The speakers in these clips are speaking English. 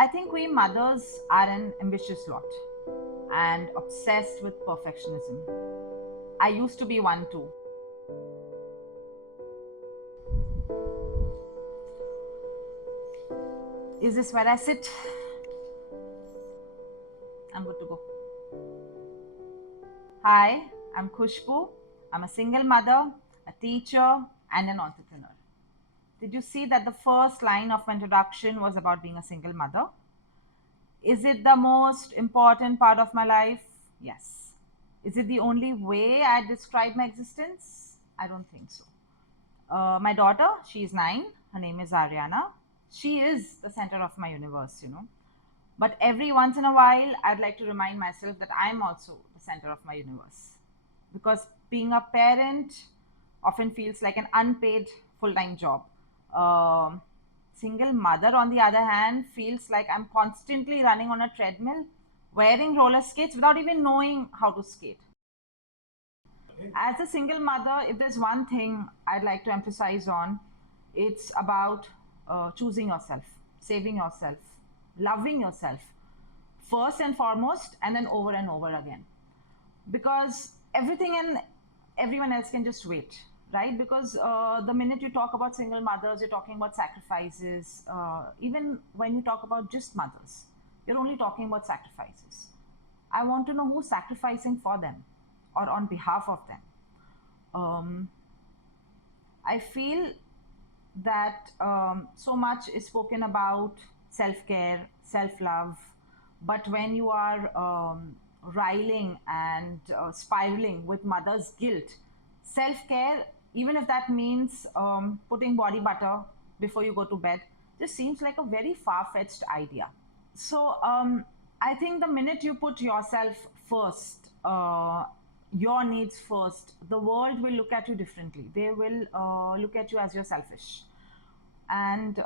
I think we mothers are an ambitious lot and obsessed with perfectionism. I used to be one too. Is this where I sit? I'm good to go. Hi, I'm Khushboo. I'm a single mother, a teacher, and an entrepreneur. Did you see that the first line of my introduction was about being a single mother? Is it the most important part of my life? Yes. Is it the only way I describe my existence? I don't think so. My daughter, she is 9. Her name is Ariana. She is the center of my universe. But every once in a while, I'd like to remind myself that I'm also the center of my universe. Because being a parent often feels like an unpaid full time job. Um, Single mother, on the other hand, feels like I'm constantly running on a treadmill, wearing roller skates without even knowing how to skate. As a single mother, if there's one thing I'd like to emphasize on, it's about choosing yourself, saving yourself, loving yourself first and foremost, and then over and over again. Because everything and everyone else can just wait, right? Because the minute you talk about single mothers, you're talking about sacrifices. Even when you talk about just mothers, you're only talking about sacrifices. I want to know who's sacrificing for them or on behalf of them. um, I feel that so much is spoken about self care, self love, but when you are riling and spiraling with mother's guilt, self care, even if that means putting body butter before you go to bed, just seems like a very far fetched idea. So I think the minute you put yourself first, your needs first, the world will look at you differently. They will look at you as you're selfish. And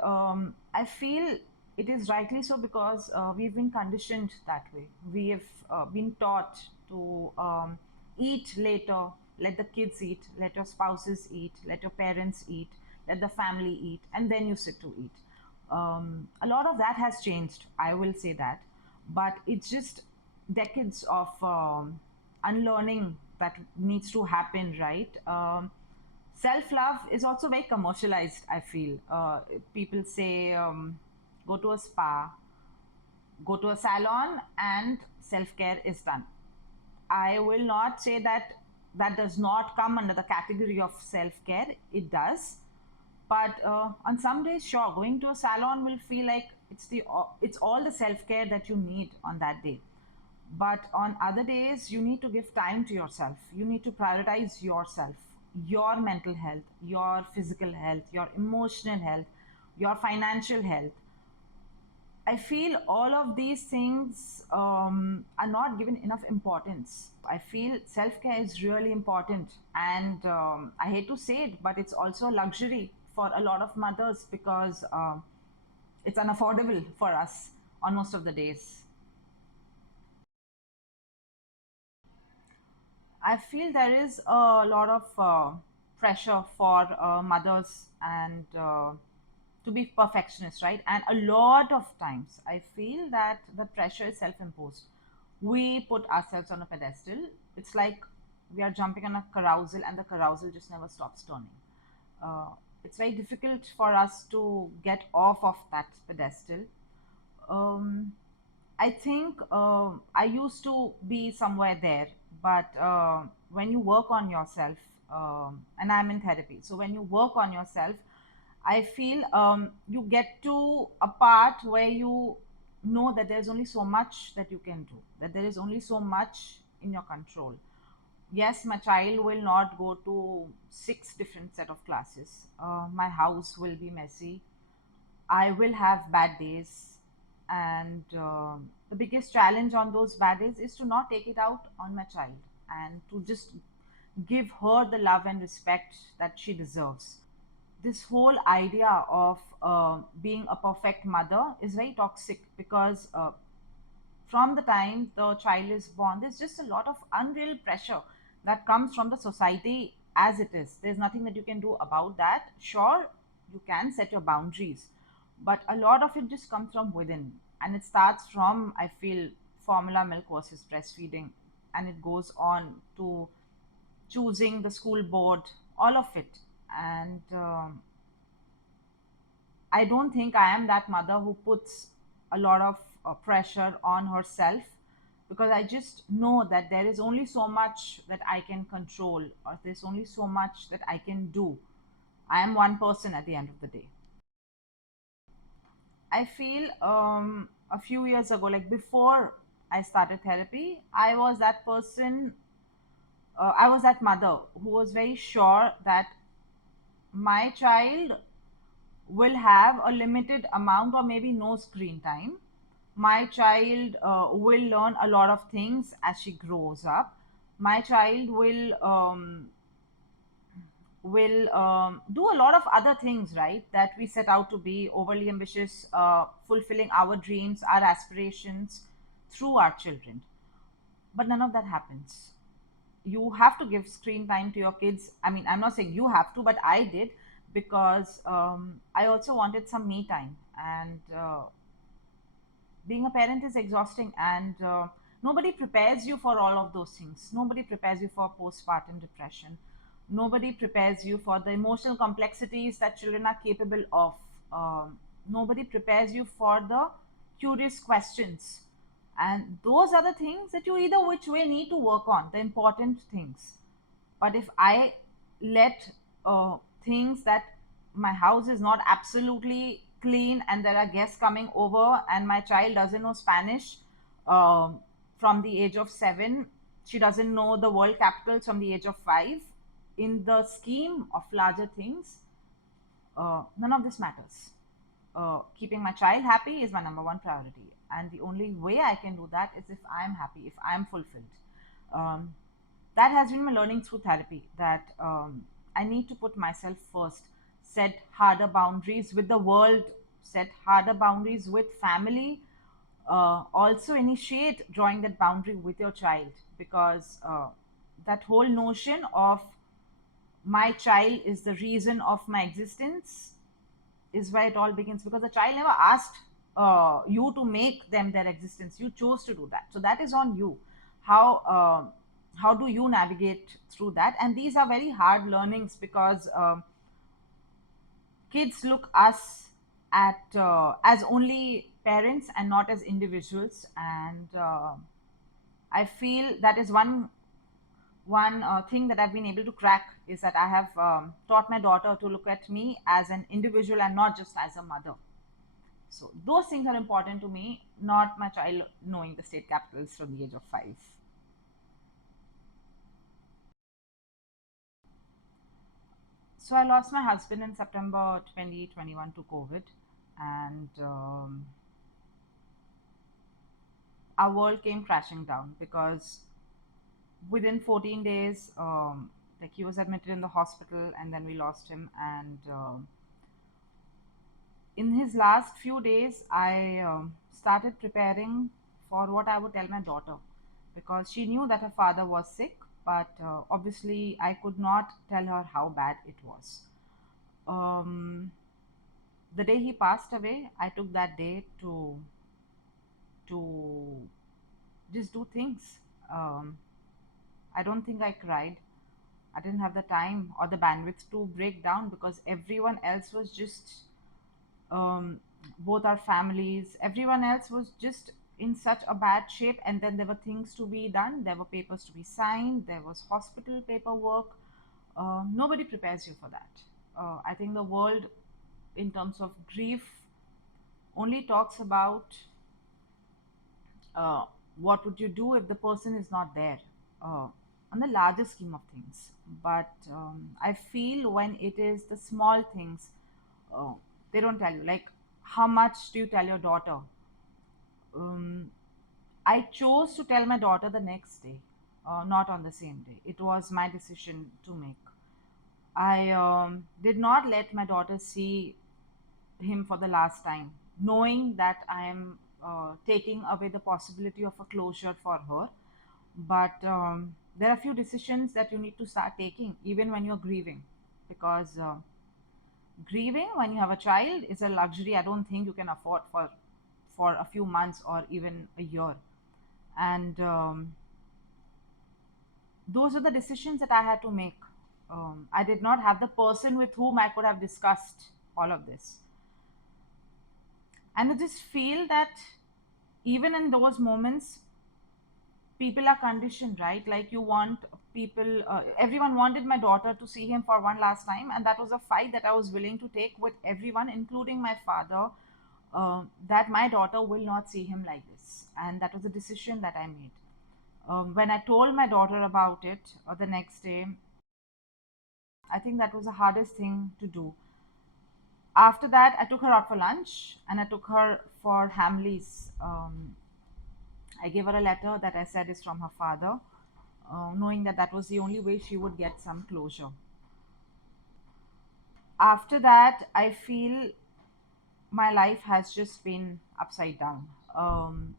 I feel it is rightly so because we've been conditioned that way. We have been taught to eat later, let the kids eat, let your spouses eat, let your parents eat, let the family eat, and then you sit to eat. A lot of that has changed, I will say that, but it's just decades of unlearning that needs to happen, right? Self love is also very commercialized, I feel. People say go to a spa, go to a salon, and self care is done. I will not say that that does not come under the category of self care, it does. But on some days, sure, going to a salon will feel like it's all the self care that you need on that day. But on other days, you need to give time to yourself. You need to prioritize yourself, your mental health, your physical health, your emotional health, your financial health. I feel all of these things are not given enough importance. I feel self care is really important, and I hate to say it, but it's also a luxury for a lot of mothers because it's unaffordable for us on most of the days. I feel there is a lot of pressure for mothers and to be perfectionists, right? And a lot of times, I feel that the pressure is self-imposed. We put ourselves on a pedestal. It's like we are jumping on a carousel, and the carousel just never stops turning. Uh, it's very difficult for us to get off of that pedestal. um, I think I used to be somewhere there, but when you work on yourself, and I'm in therapy, so when you work on yourself, I feel you get to a part where you know that there's only so much that you can do, that there is only so much in your control. Yes, my child will not go to 6 different set of classes. My house will be messy. I will have bad days, and the biggest challenge on those bad days is to not take it out on my child and to just give her the love and respect that she deserves. This whole idea of being a perfect mother is very toxic because from the time the child is born, there's just a lot of unreal pressure that comes from the society as it is. There's nothing that you can do about that. Sure, you can set your boundaries, but a lot of it just comes from within, and it starts from, I feel, formula milk versus breastfeeding, and it goes on to choosing the school board, all of it. And I don't think I am that mother who puts a lot of pressure on herself, because I just know that there is only so much that I can control, or there's only so much that I can do. I am one person at the end of the day. I feel a few years ago, like before I started therapy, I was that person, I was that mother who was very sure that my child will have a limited amount or maybe no screen time. My child will learn a lot of things as she grows up. My child will do a lot of other things, right? That we set out to be overly ambitious, fulfilling our dreams, our aspirations through our children. But none of that happens. You have to give screen time to your kids. I mean, I'm not saying you have to, but I did, because I also wanted some me time. And being a parent is exhausting, and nobody prepares you for all of those things. Nobody prepares you for postpartum depression. Nobody prepares you for the emotional complexities that children are capable of. Nobody prepares you for the curious questions, and those are the things that you either which way need to work on, the important things. But if I let things that my house is not absolutely clean and there are guests coming over and my child doesn't know Spanish from the age of 7, she doesn't know the world capitals from the age of 5, in the scheme of larger things, none of this matters. Keeping my child happy is my number one priority, and the only way I can do that is if I'm happy, if I'm fulfilled. um, that has been my learning through therapy, that I need to put myself first, set harder boundaries with the world, set harder boundaries with family, also initiate drawing that boundary with your child, because that whole notion of my child is the reason of my existence is where it all begins, because the child never asked you to make them their existence. You chose to do that, so that is on you. How do you navigate through that? And these are very hard learnings, because kids look us at as only parents and not as individuals. And I feel that is one thing that I've been able to crack, is that I have taught my daughter to look at me as an individual and not just as a mother. So those things are important to me, not my child knowing the state capitals from the age of 5. So I lost my husband in September 2021 to COVID, and our world came crashing down, because within 14 days, like he was admitted in the hospital, and then we lost him. And in his last few days, I started preparing for what I would tell my daughter, because she knew that her father was sick, but obviously I could not tell her how bad it was. Um, the day he passed away, I took that day to just do things. Um, I don't think I cried. I didn't have the time or the bandwidth to break down, because everyone else was just, um, both our families, everyone else was just in such a bad shape. And then there were things to be done, there were papers to be signed, there was hospital paperwork. Nobody prepares you for that. I think the world, in terms of grief, only talks about uh, what would you do if the person is not there, uh, on the larger scheme of things. But I feel when it is the small things, uh, they don't tell you, like, how much do you tell your daughter? um, I chose to tell my daughter the next day, not on the same day. It was my decision to make. I did not let my daughter see him for the last time, knowing that I am taking away the possibility of a closure for her. But there are a few decisions that you need to start taking even when you're grieving, because Grieving when you have a child is a luxury I don't think you can afford for a few months or even a year. And those are the decisions that I had to make. I did not have the person with whom I could have discussed all of this. And I just feel that even in those moments, people are conditioned, right? Like you want people, everyone wanted my daughter to see him for one last time, and that was a fight that I was willing to take with everyone, including my father, that my daughter will not see him like this. And that was a decision that I made. When I told my daughter about it the next day, I think that was the hardest thing to do. After that, I took her out for lunch and I took her for Hamleys. I gave her a letter that I said is from her father, knowing that that was the only way she would get some closure. After that, I feel my life has just been upside down.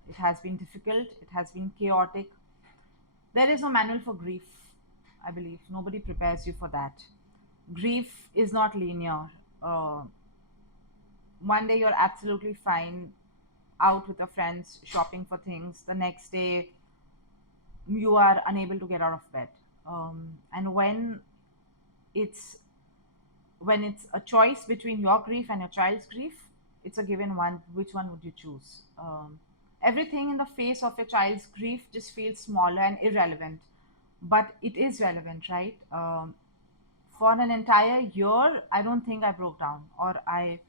It has been difficult, it has been chaotic. There is no manual for grief, I believe. Nobody prepares you for that. Grief is not linear. One day you're absolutely fine out with your friends shopping for things. The next day you are unable to get out of bed. And it's when it's a choice between your grief and your child's grief, it's a given one. Which one would you choose? Everything in the face of your child's grief just feels smaller and irrelevant, but it is relevant, right? For an entire year, I don't think I broke down or I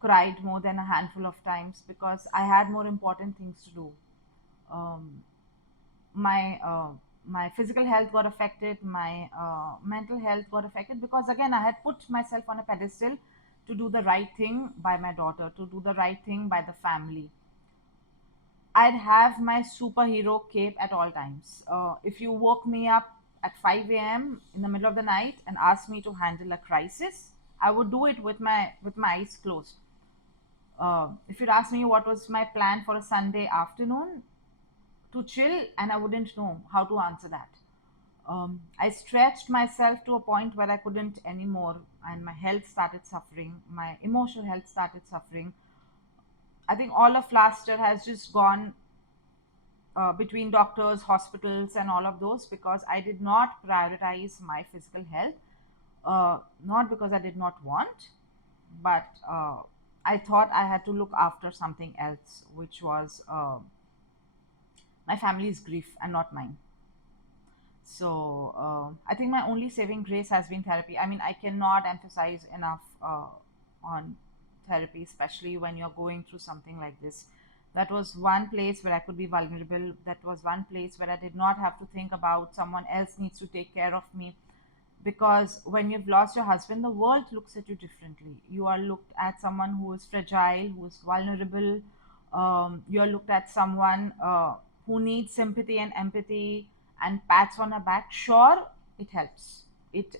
cried more than a handful of times because I had more important things to do. Um, my physical health got affected, my mental health got affected because again I had put myself on a pedestal to do the right thing by my daughter, to do the right thing by the family. I'd have my superhero cape at all times. If you woke me up at 5 a.m. in the middle of the night and asked me to handle a crisis, I would do it with my eyes closed. If you'd ask me what was my plan for a Sunday afternoon, to chill, and I wouldn't know how to answer that. I stretched myself to a point where I couldn't anymore, and my health started suffering. My emotional health started suffering. I think all of last year has just gone between doctors, hospitals, and all of those because I did not prioritize my physical health. Not because I did not want, but I thought I had to look after something else, which was my family's grief and not mine. So I think my only saving grace has been therapy. I mean, I cannot emphasize enough on therapy, especially when you're going through something like this. That was one place where I could be vulnerable. That was one place where I did not have to think about someone else needs to take care of me. Because when you've lost your husband, the world looks at you differently. You are looked at someone who is fragile, who is vulnerable. You're looked at someone who needs sympathy and empathy and pats on her back. Sure, it helps. It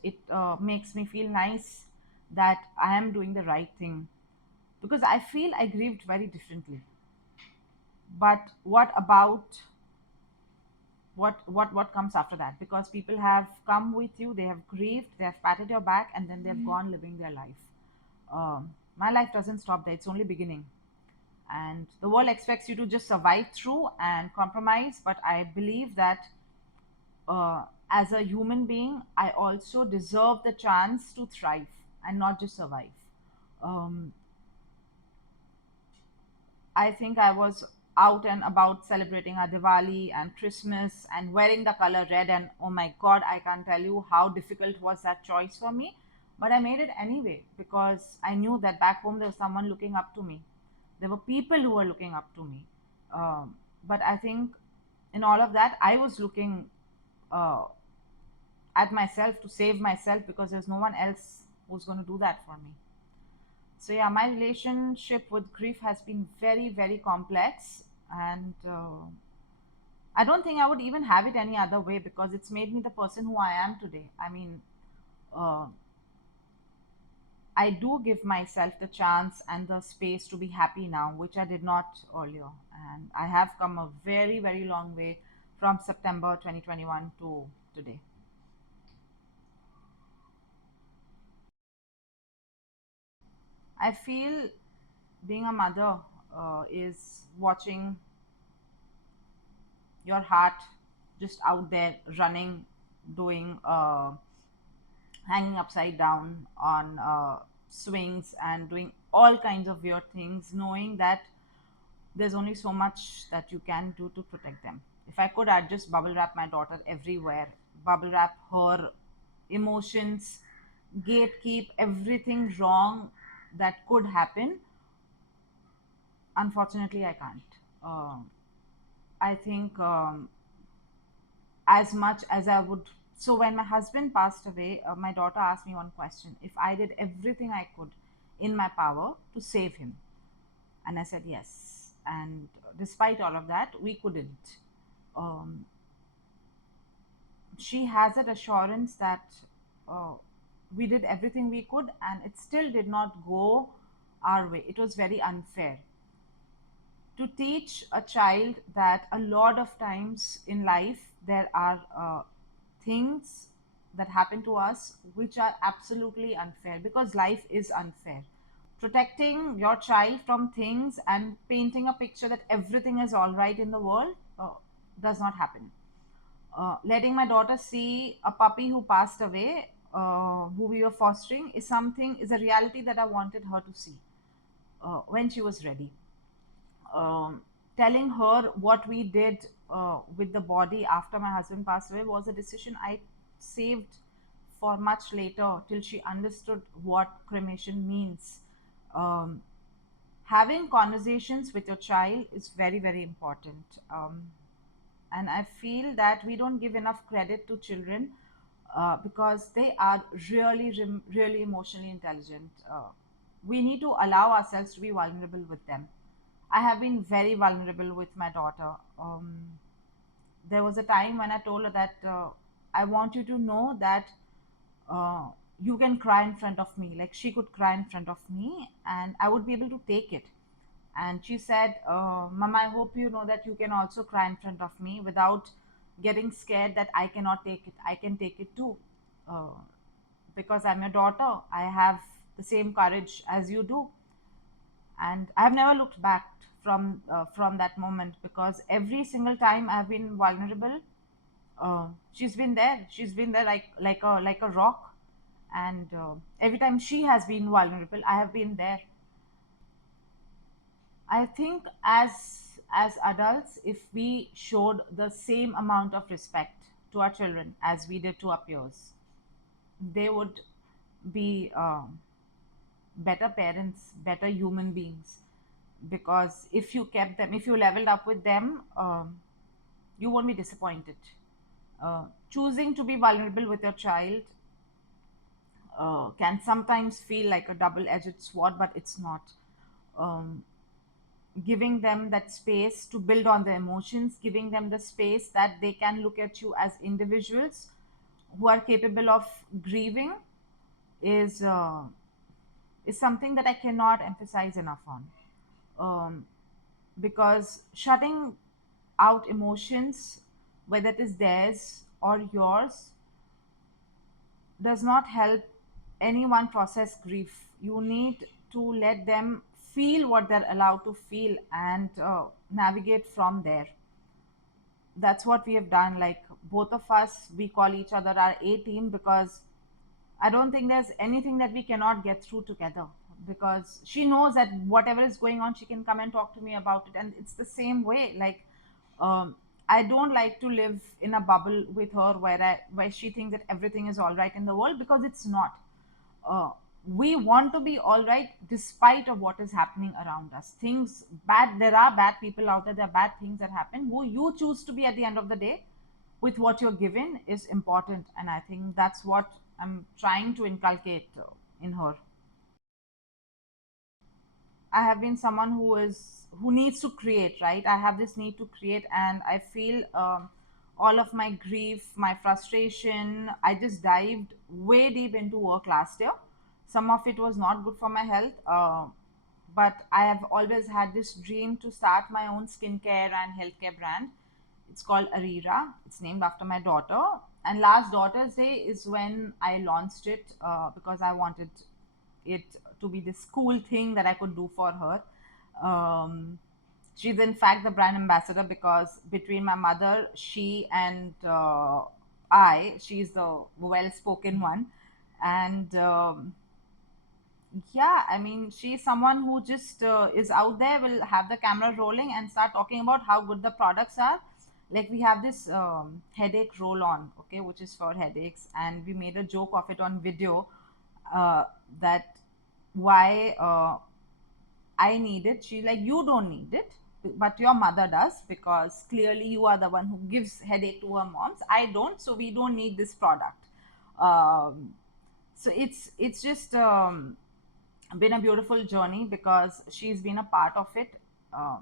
makes me feel nice that I am doing the right thing because I feel I grieved very differently. But what about what comes after that? Because people have come with you, they have grieved, they have patted your back, and then they've gone living their life. My life doesn't stop there; it's only beginning. And the world expects you to just survive through and compromise. But I believe that as a human being, I also deserve the chance to thrive and not just survive. Um, I think I was out and about celebrating our Diwali and Christmas and wearing the color red. And oh my God, I can't tell you how difficult was that choice for me. But I made it anyway because I knew that back home there was someone looking up to me. There were people who were looking up to me. But I think in all of that, I was looking uh, at myself to save myself because there's no one else who's going to do that for me. So yeah, my relationship with grief has been very, very complex, and I don't think I would even have it any other way because it's made me the person who I am today. I mean, uh, I do give myself the chance and the space to be happy now, which I did not earlier. And I have come a very, very long way from September 2021 to today. I feel being a mother is watching your heart just out there running, doing hanging upside down on swings and doing all kinds of weird things, knowing that there's only so much that you can do to protect them. If I could, I'd just bubble wrap my daughter everywhere, bubble wrap her emotions, gatekeep everything wrong that could happen. Unfortunately, I can't. I think as much as I would. So, when my husband passed away, my daughter asked me one question: if I did everything I could in my power to save him. And I said yes. And despite all of that, we couldn't. Um, she has that assurance that uh, we did everything we could and it still did not go our way. It was very unfair to teach a child that a lot of times in life there are things that happen to us which are absolutely unfair, because life is unfair. Protecting your child from things and painting a picture that everything is all right in the world does not happen. Letting my daughter see a puppy who passed away, who we were fostering, is a reality that I wanted her to see when she was ready. um, Telling her what we did with the body after my husband passed away was a decision I saved for much later, till she understood what cremation means. Um, Having conversations with your child is very, very important. And I feel that we don't give enough credit to children because they are really emotionally intelligent. We need to allow ourselves to be vulnerable with them. I have been very vulnerable with my daughter. There was a time when I told her that I want you to know that uh, you can cry in front of me. Like, she could cry in front of me and I would be able to take it. And she said, Mama, I hope you know that you can also cry in front of me without getting scared that I cannot take it. I can take it too. Uh, because I'm your daughter, I have the same courage as you do. And I've never looked back from that moment, because every single time I've been vulnerable, she's been there like a rock. And every time she has been vulnerable, I have been there. I think as adults, if we showed the same amount of respect to our children as we did to our peers, they would be better parents, better human beings. Because if you leveled up with them, you won't be disappointed. Choosing to be vulnerable with your child can sometimes feel like a double-edged sword, but it's not. Um, Giving them that space to build on their emotions, giving them the space that they can look at you as individuals who are capable of grieving is is something that I cannot emphasize enough on. Because shutting out emotions, whether it is theirs or yours, does not help anyone process grief. You need to let them feel what they're allowed to feel and navigate from there. That's what we have done. Like, both of us, we call each other our A team, because I don't think there's anything that we cannot get through together. Because she knows that whatever is going on, she can come and talk to me about it, and it's the same way. Like, um, I don't like to live in a bubble with her where she thinks that everything is all right in the world, because it's not. Uh, we want to be all right despite of what is happening around us. Things bad, there are bad people out there. There are bad things that happen. Who you choose to be at the end of the day with what you're given is important, and I think that's what I'm trying to inculcate in her. I have been someone who needs to create, right? I have this need to create, and I feel all of my grief, my frustration, I just dived way deep into work last year. Some of it was not good for my health, but I have always had this dream to start my own skincare and healthcare brand. It's called Arira. It's named after my daughter. And last Daughter's Day is when I launched it, because I wanted it to be this cool thing that I could do for her. Um, she's in fact the brand ambassador, because between my mother, she and she's the well-spoken one, and yeah, I mean, she's someone who just is out there, will have the camera rolling and start talking about how good the products are. Like, we have this headache roll on, okay, which is for headaches, and we made a joke of it on video, uh, that why I need it. She's like, you don't need it, but your mother does, because clearly you are the one who gives headache to her moms. I don't, so we don't need this product. So it's just been a beautiful journey, because she's been a part of it.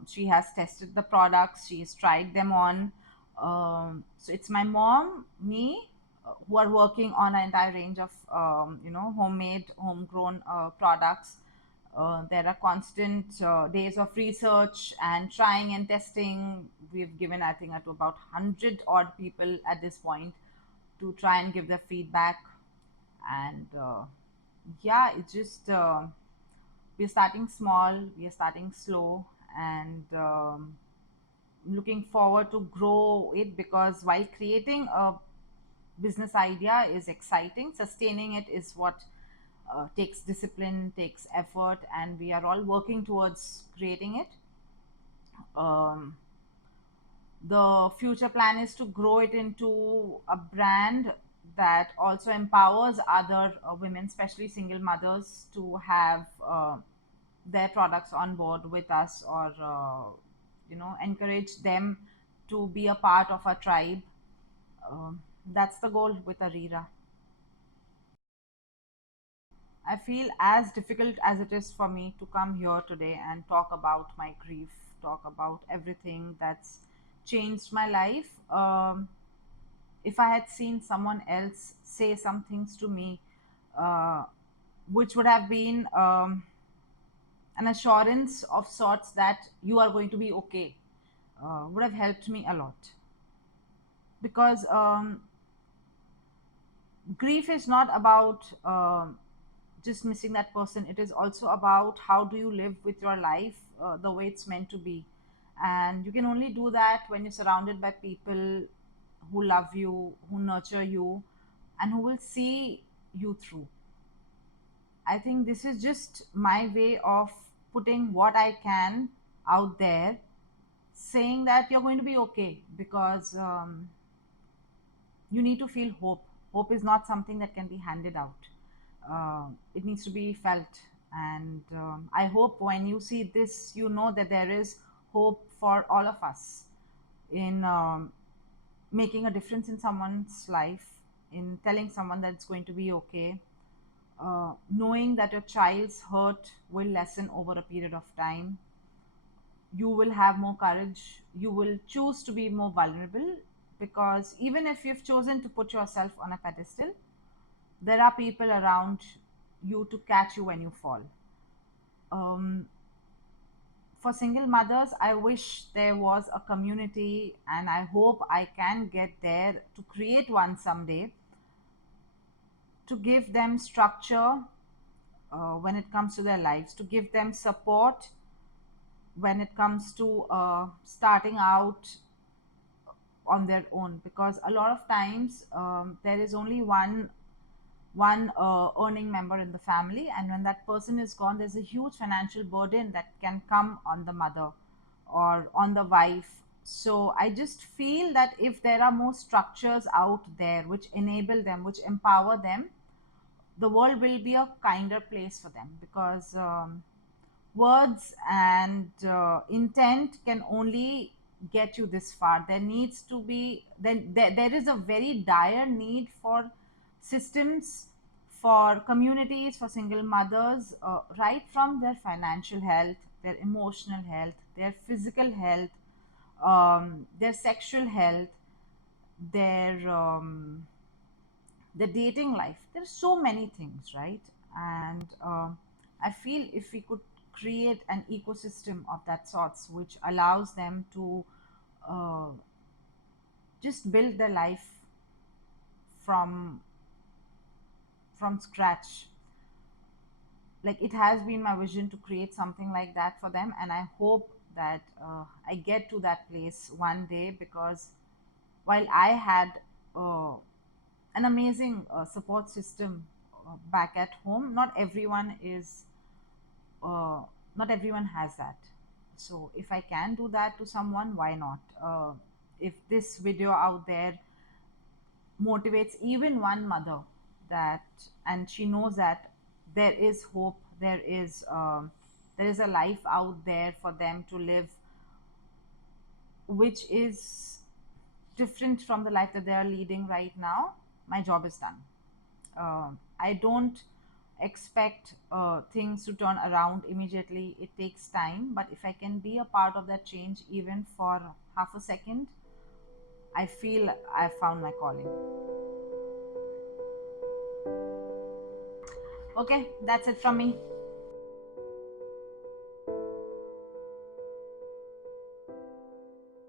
She has tested the products, she's tried them on. So it's my mom, me, who are working on an entire range of homemade, homegrown products. There are constant days of research and trying and testing. We've given, I think, to about 100 odd people at this point, to try and give their feedback. And yeah, it's just we're starting small, we're starting slow, and looking forward to grow it, because while creating a business idea is exciting, sustaining it is what takes discipline, takes effort, and we are all working towards creating it. um, the future plan is to grow it into a brand that also empowers other women, especially single mothers, to have their products on board with us, or encourage them to be a part of a tribe. That's the goal with Arira. I feel as difficult as it is for me to come here today and talk about my grief, talk about everything that's changed my life. If I had seen someone else say some things to me, uh, which would have been an assurance of sorts that you are going to be okay, would have helped me a lot. Because grief is not about just missing that person, it is also about how do you live with your life the way it's meant to be. And you can only do that when you're surrounded by people who love you, who nurture you, and who will see you through. I think this is just my way of putting what I can out there, saying that you're going to be okay, because you need to feel hope. Hope is not something that can be handed out. It needs to be felt. And I hope when you see this, you know that there is hope for all of us in making a difference in someone's life, in telling someone that it's going to be okay, knowing that your child's hurt will lessen over a period of time. You will have more courage, you will choose to be more vulnerable, because even if you've chosen to put yourself on a pedestal, there are people around you to catch you when you fall. um, for single mothers, I wish there was a community, and I hope I can get there to create one someday, to give them structure when it comes to their lives, to give them support when it comes to starting out on their own. Because a lot of times there is only one earning member in the family, and when that person is gone, there's a huge financial burden that can come on the mother or on the wife. So I just feel that if there are more structures out there which enable them, which empower them, the world will be a kinder place for them. Because words and intent can only get you this far. There needs to be, there is a very dire need for systems, for communities, for single mothers, right from their financial health, their emotional health, their physical health, their sexual health, their the dating life. There's so many things, right? And I feel if we could create an ecosystem of that sorts, which allows them to uh, just build their life from scratch, like it has been my vision to create something like that for them, and I hope that I get to that place one day, because while I had uh, an amazing support system back at home, uh, not everyone has that. So if I can do that to someone, why not? If this video out there motivates even one mother, that and she knows that there is hope, there is a life out there for them to live, which is different from the life that they are leading right now, my job is done. I don't expect things to turn around immediately. It takes time, but if I can be a part of that change even for half a second, I feel I found my calling. Okay, that's it from me.